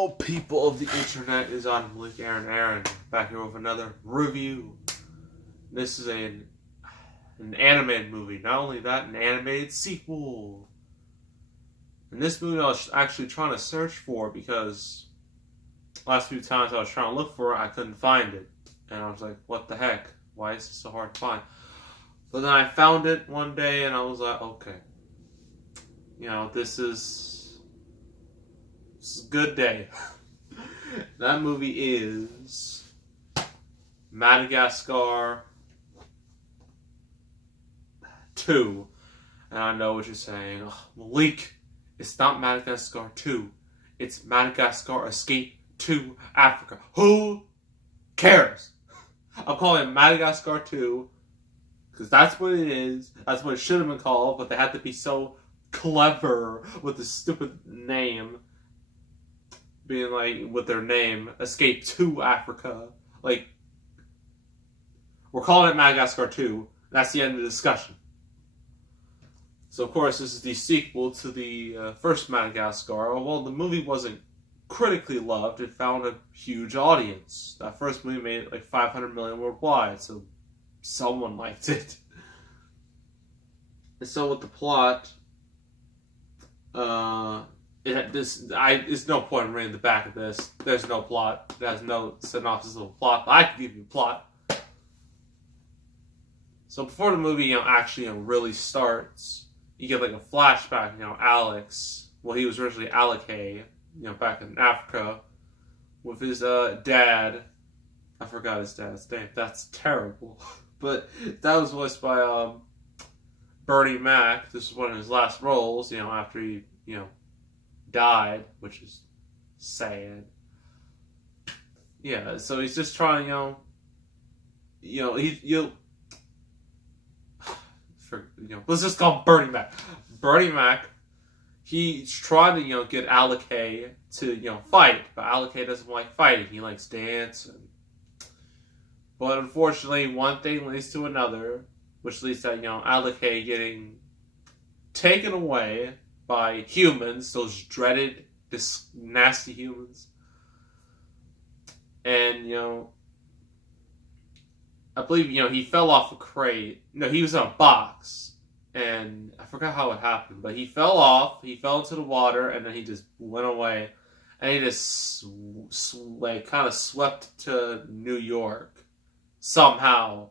All people of the internet, is on Malik Aaron back here with another review. This is an animated movie. Not only that, an animated sequel. And this movie I was actually trying to search for because last few times I was trying to look for it, I couldn't find it. And I was like, what the heck? Why is this so hard to find? But then I found it one day and I was like, okay. This is a good day. That movie is Madagascar 2. And I know what you're saying. Oh, Malik, it's not Madagascar 2. It's Madagascar Escape to Africa. Who cares? I'm calling it Madagascar 2 because that's what it is. That's what it should have been called, but they had to be so clever with the stupid name. Being like, with their name, Escape to Africa. Like, we're calling it Madagascar 2. That's the end of the discussion. So, of course, this is the sequel to the first Madagascar. Well, the movie wasn't critically loved. It found a huge audience. That first movie made like 500 million worldwide, so someone liked it. And so with the plot, there's no point in reading the back of this. There's no plot. There's no synopsis of a plot. But I can give you a plot. So before the movie, actually really starts, you get like a flashback. Alex. Well, he was originally Alec, back in Africa, with his dad. I forgot his dad's name. That's terrible. But that was voiced by Bernie Mac. This is one of his last roles. After he died, which is sad. Yeah, so he's just trying, let's just call him Bernie Mac. Bernie Mac, he's trying to, get Alec to, fight, but Alec doesn't like fighting. He likes dancing. But unfortunately, one thing leads to another, which leads to, Alec getting taken away by humans, those dreaded, nasty humans. And, I believe, he fell off a crate. No, he was in a box. And I forgot how it happened, but he fell off, he fell into the water, and then he just went away. And he just, kind of swept to New York. Somehow.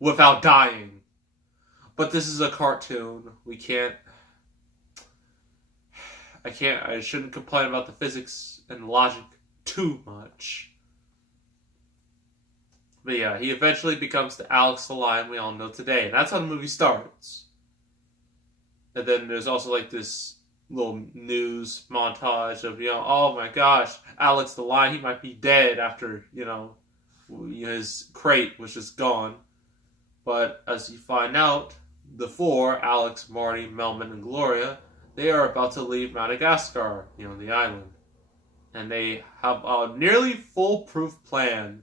Without dying. But this is a cartoon. I shouldn't complain about the physics and logic too much. But yeah, he eventually becomes the Alex the Lion we all know today. And that's how the movie starts. And then there's also like this little news montage of, oh my gosh, Alex the Lion, he might be dead after, his crate was just gone. But as you find out, the four, Alex, Marty, Melman, and Gloria, they are about to leave Madagascar, the island. And they have a nearly foolproof plan.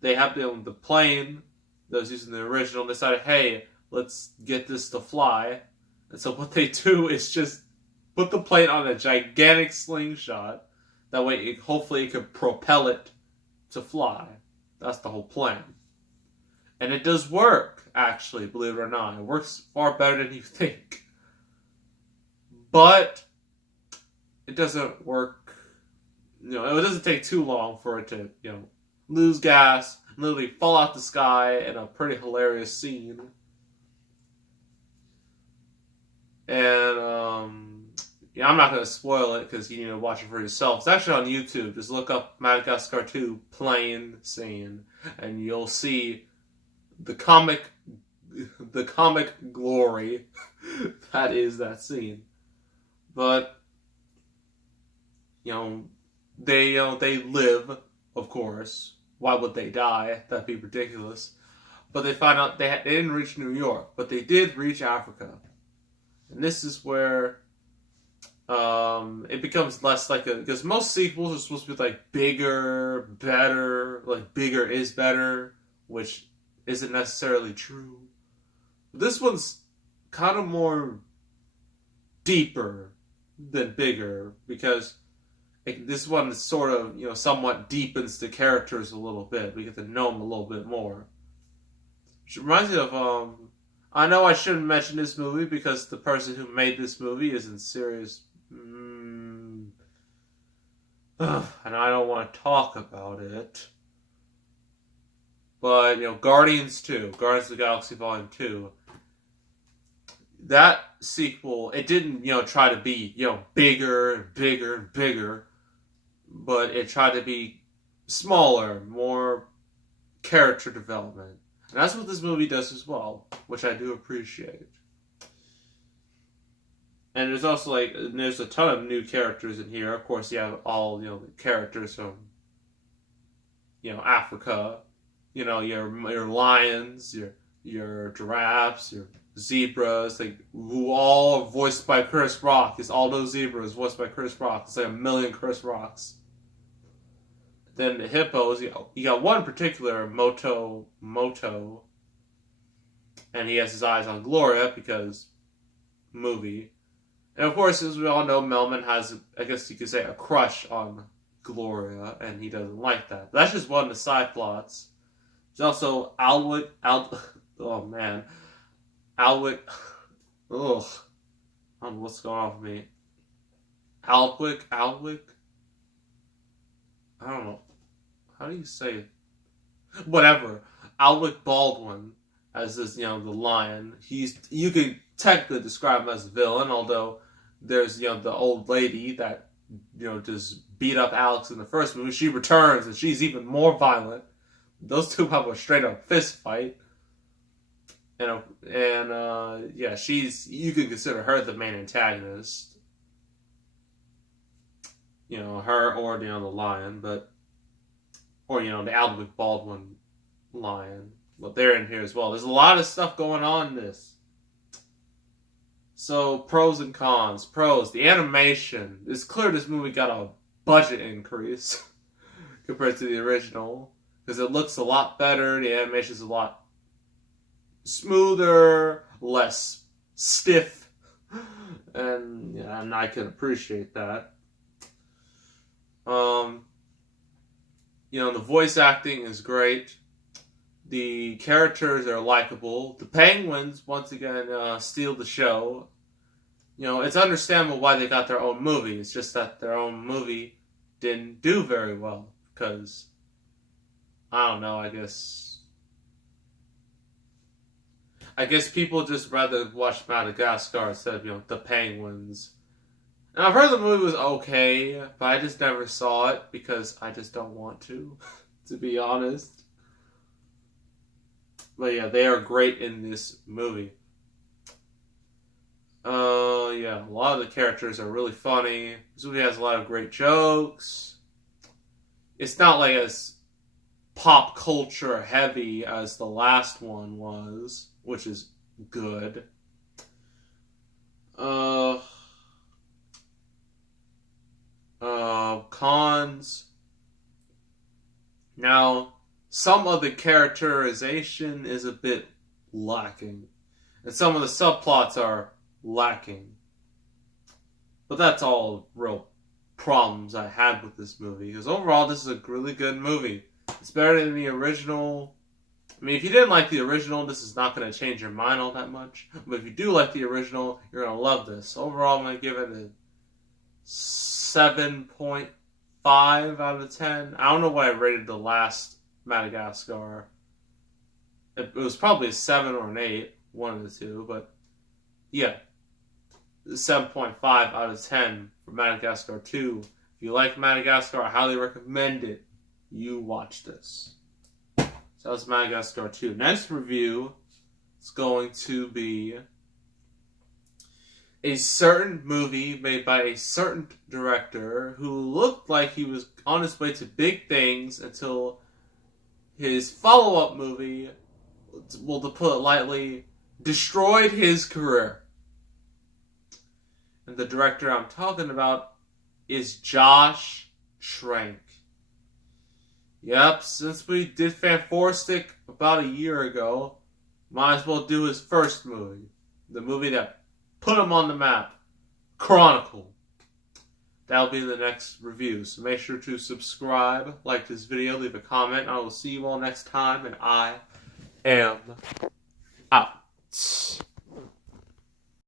They have the plane that was using the original, decided, hey, let's get this to fly. And so what they do is just put the plane on a gigantic slingshot. That way, hopefully it could propel it to fly. That's the whole plan. And it does work, actually, believe it or not. It works far better than you think. But it doesn't work, it doesn't take too long for it to, lose gas, and literally fall out the sky in a pretty hilarious scene. And, I'm not going to spoil it because you need to watch it for yourself. It's actually on YouTube. Just look up Madagascar 2 plane scene, and you'll see the comic glory that is that scene. But, they live, of course. Why would they die? That'd be ridiculous. But they find out they didn't reach New York, but they did reach Africa. And this is where it becomes less like because most sequels are supposed to be like bigger, better, like bigger is better, which isn't necessarily true. This one's kind of more deeper than bigger because like, this one is sort of, somewhat deepens the characters a little bit. We get to know them a little bit more. Which reminds me of, I know I shouldn't mention this movie because the person who made this movie is in serious, and I don't want to talk about it. But, Guardians 2, Guardians of the Galaxy Volume 2, that sequel, it didn't, try to be, bigger and bigger and bigger, but it tried to be smaller, more character development. And that's what this movie does as well, which I do appreciate. And there's also, there's a ton of new characters in here. Of course, you have all, the characters from, Africa. Your lions, your giraffes, your zebras, who all are voiced by Chris Rock. It's all those zebras voiced by Chris Rock. It's like a million Chris Rocks. Then the hippos, you got one particular, Moto, and he has his eyes on Gloria because movie. And of course, as we all know, Melman has, I guess you could say, a crush on Gloria, and he doesn't like that. But that's just one of the side plots. There's also Alwick, oh man, Alwick, ugh, I don't know what's going on with me. Alwick, I don't know. How do you say it? Whatever. Alwick Baldwin as this, the lion. You can technically describe him as a villain, although there's, the old lady that, just beat up Alex in the first movie. She returns and she's even more violent. Those two have a straight up fist fight. And yeah, you can consider her the main antagonist. Her or, the lion, or, the Alwick Baldwin lion. But they're in here as well. There's a lot of stuff going on in this. So, pros and cons. Pros, the animation. It's clear this movie got a budget increase compared to the original. Because it looks a lot better. The animation's a lot smoother, less stiff. And I can appreciate that. The voice acting is great. The characters are likable. The penguins, once again, steal the show. It's understandable why they got their own movie. It's just that their own movie didn't do very well. Because, I don't know, I guess people just rather watch Madagascar instead of, the penguins. And I've heard the movie was okay, but I just never saw it because I just don't want to be honest. But yeah, they are great in this movie. Yeah, a lot of the characters are really funny. This movie has a lot of great jokes. It's not as pop culture heavy as the last one was, which is good. Cons. Now, some of the characterization is a bit lacking. And some of the subplots are lacking. But that's all real problems I had with this movie. Because overall, this is a really good movie. It's better than the original. I mean, if you didn't like the original, this is not going to change your mind all that much. But if you do like the original, you're going to love this. Overall, I'm going to give it a 7.5 out of 10. I don't know why I rated the last Madagascar. It was probably a 7 or an 8, one of the two, but yeah, 7.5 out of 10 for Madagascar 2. If you like Madagascar, I highly recommend it. You watch this. So that's Madagascar 2. Next review is going to be a certain movie made by a certain director who looked like he was on his way to big things until his follow-up movie, well, to put it lightly, destroyed his career. And the director I'm talking about is Josh Trank. Yep, since we did Fanforstic about a year ago, might as well do his first movie. The movie that put him on the map. Chronicle. that'll be in the next review. So make sure to subscribe, like this video, leave a comment. I will see you all next time, and I am